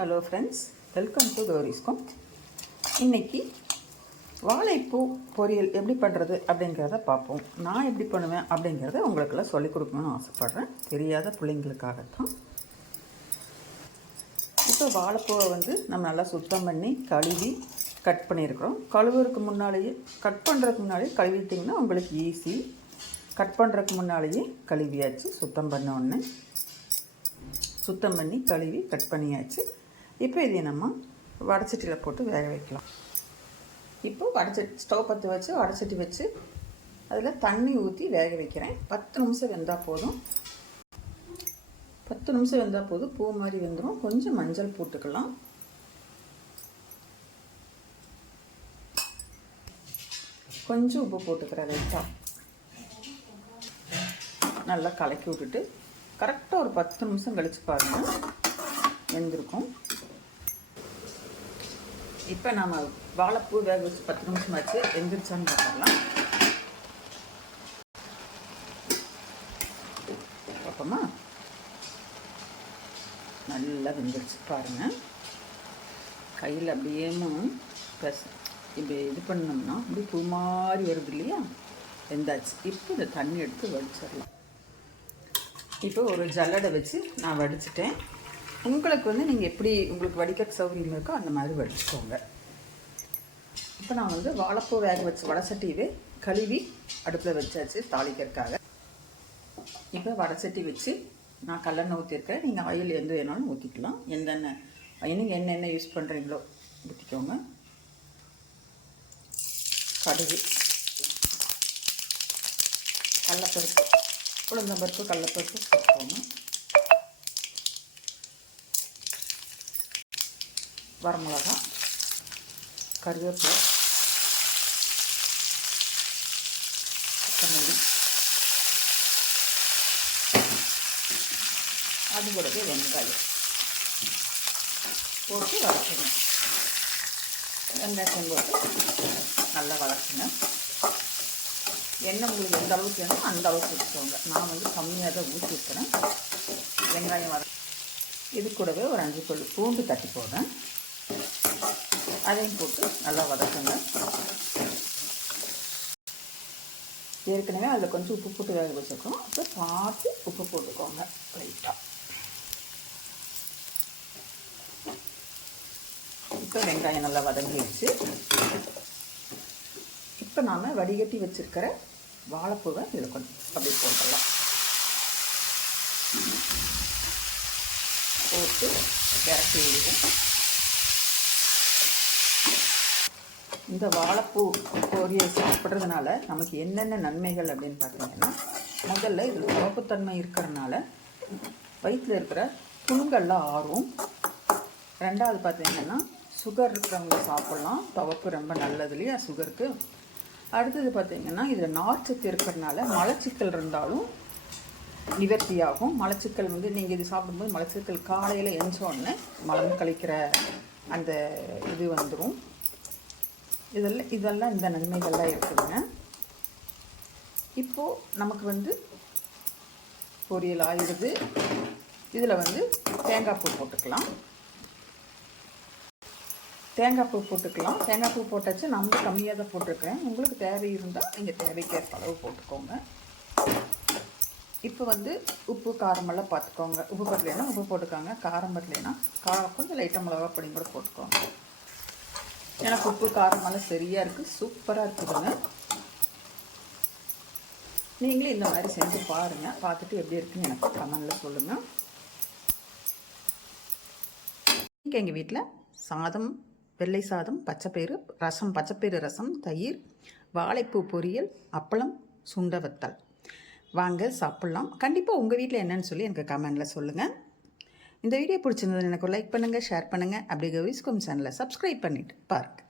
Hello friends, welcome to கௌரிஸ்கம். இன்றைக்கி வாழைப்பூ பொரியல் எப்படி பண்ணுறது அப்படிங்கிறத பார்ப்போம். நான் எப்படி பண்ணுவேன் அப்படிங்கிறத உங்களுக்கெல்லாம் சொல்லிக் கொடுக்கணும்னு ஆசைப்பட்றேன், தெரியாத பிள்ளைங்களுக்காகத்தான். இப்போ வாழைப்பூவை நம்ம நல்லா சுத்தம் பண்ணி கழுவி கட் பண்ணியிருக்கிறோம். கழுவுறதுக்கு முன்னாலேயே கட் பண்ணுறதுக்கு முன்னாடியே கழுவிட்டிங்கன்னா உங்களுக்கு ஈஸி. கட் பண்ணுறதுக்கு முன்னாலேயே கழுவியாச்சு. சுத்தம் பண்ணி கழுவி கட் பண்ணியாச்சு. இப்போ இதை நம்ம வடைச்சட்டியில் போட்டு வேக வைக்கலாம். இப்போ ஸ்டவ் பற்ற வச்சு வடைச்சட்டி வச்சு அதில் தண்ணி ஊற்றி வேக வைக்கிறேன். 10 நிமிஷம் வெந்தால் போதும். 10 நிமிஷம் வெந்தால் போதும். பூ மாதிரி வெந்துடும். கொஞ்சம் மஞ்சள் போட்டுக்கலாம். கொஞ்சம் உப்பு போட்டுக்கிறேன். லைட்டாக நல்லா கலக்கி விட்டுட்டு கரெக்டாக ஒரு 10 நிமிஷம் கழித்து பாருங்கள், வெந்திருக்கும். இப்போ நம்ம வாழைப்பூ வேக வச்சு 10 நிமிஷம் ஆச்சு. வெந்துருச்சான்னு பார்க்கலாம். பார்ப்போமா? நல்லா வெந்துருச்சு பாருங்கள். கையில் அப்படியே இப்படி இது பண்ணோம்னா அப்படி பூ மாதிரி வருது இல்லையா? வெந்தாச்சு. இப்போ இந்த தண்ணி எடுத்து வடிச்சிடலாம். இப்போ ஒரு ஜல்லடை வச்சு நான் வடிச்சிட்டேன். உங்களுக்கு நீங்கள் எப்படி உங்களுக்கு வடிக்க சௌகரியம் இருக்கோ அந்த மாதிரி வடிச்சுக்கோங்க. இப்போ நான் வாழைப்பூ வேக வச்சு வடைச்சட்டியவே கழுவி அடுப்பில் வச்சாச்சு தாளிக்கிறதுக்காக. இப்போ வடைச்சட்டி வச்சு நான் கல்லெண்ணெய் ஊற்றிருக்கேன். நீங்கள் ஆயில் எந்த வேணாலும் ஊற்றிக்கலாம். நீங்கள் என்னென்ன யூஸ் பண்ணுறீங்களோ ஊற்றிக்கோங்க. கடுகு, கடலைப்பருப்பு, உளுந்தம்பருப்பு, கடலைப்பருப்பு போட்டுக்கோங்க. வரமிளகா, கருவேப்பிலை, கொத்தமல்லி, அது கூடவே வெங்காயம் போட்டு வதக்கணும். வெங்காயம் போட்டு நல்லா வதக்கணும். எண்ணெய் உங்களுக்கு எந்த அளவுக்கு வேணும் அந்த அளவுக்கு ஊற்றிக்கோங்க. நான் கம்மியாக தான் ஊற்றிருக்கிறேன். வெங்காயம் இது கூடவே ஒரு 5 பல் பூண்டு தட்டி போடுறேன். அதையும் போட்டு நல்லா வதக்குங்க. ஏற்கனவே அதில் கொஞ்சம் உப்பு போட்டு வேக வச்சுருக்கோம். அப்போ பார்த்து உப்பு போட்டுக்கோங்க லைட்டாக. இப்போ வெங்காயம் நல்லா வதங்கிடுச்சு. இப்போ நாம் வடிகட்டி வச்சுருக்கிற வாழைப்பூவை இதில் கொஞ்சம் அப்படி போட்டுடலாம். போட்டு இறக்கி விடுவோம். இந்த வாழைப்பூ பொரியல் சாப்பிட்றதுனால நமக்கு என்னென்ன நன்மைகள் அப்படின்னு பார்த்தீங்கன்னா, முதல்ல இதில் துவப்புத்தன்மை இருக்கிறதுனால வயிற்றில் இருக்கிற புண்கள்லாம் ஆறும். ரெண்டாவது பார்த்தீங்கன்னா, சுகர் இருக்கிறவங்க சாப்பிட்லாம். துவப்பு ரொம்ப நல்லது இல்லையா சுகருக்கு. அடுத்தது பார்த்திங்கன்னா, இதில் நார்ச்சத்து இருக்கிறதுனால மலச்சிக்கல் இருந்தாலும் நிவர்த்தியாகும். மலச்சிக்கல் நீங்கள் இது சாப்பிடும்போது மலச்சிக்கல் காலையில் எஞ்சோடனே மலம் கழிக்கிற அந்த இது வந்துடும். இதெல்லாம் இந்த நன்மைகள்லாம் இருக்குதுங்க. இப்போது நமக்கு பொரியல் ஆயிடுது. இதில் தேங்காய் பூ போட்டுக்கலாம். தேங்காய் பூ போட்டாச்சு. நம்ம கம்மியாக தான் போட்டிருக்கேன். உங்களுக்கு தேவை இருந்தால் நீங்கள் தேவைக்கேற்ப அளவு போட்டுக்கோங்க. இப்போ உப்பு காரமெல்லாம் பார்த்துக்கோங்க. உப்பு பத்தலைன்னா உப்பு போட்டுக்கோங்க. காரம் பத்தலைன்னா கொஞ்சம் லைட்டாக மிளகா பொடி கூட போட்டுக்கோங்க. எனக்கு உப்பு காரமெல்லாம் சரியாக இருக்குது. சூப்பராக இருக்குதுங்க. நீங்களே இந்த மாதிரி செஞ்சு பாருங்கள். பார்த்துட்டு எப்படி இருக்குன்னு எனக்கு கமெண்டில் சொல்லுங்கள். இன்றைக்கி எங்கள் வீட்டில் சாதம், வெள்ளை சாதம், பச்சைப்பயிறு ரசம், தயிர், வாழைப்பூ பொரியல், அப்பளம், சுண்டை வத்தல். வாங்க சாப்பிட்லாம். கண்டிப்பாக உங்கள் வீட்டில் என்னன்னு சொல்லி எனக்கு கமெண்டில் சொல்லுங்கள். இந்த வீடியோ பிடிச்சிருந்தது எனக்கு லைக் பண்ணுங்கள், ஷேர் பண்ணுங்கள். அப்படி கௌரிஸ்கம் சேனலை சப்ஸ்கிரைப் பண்ணிவிட்டு பாருங்கள்.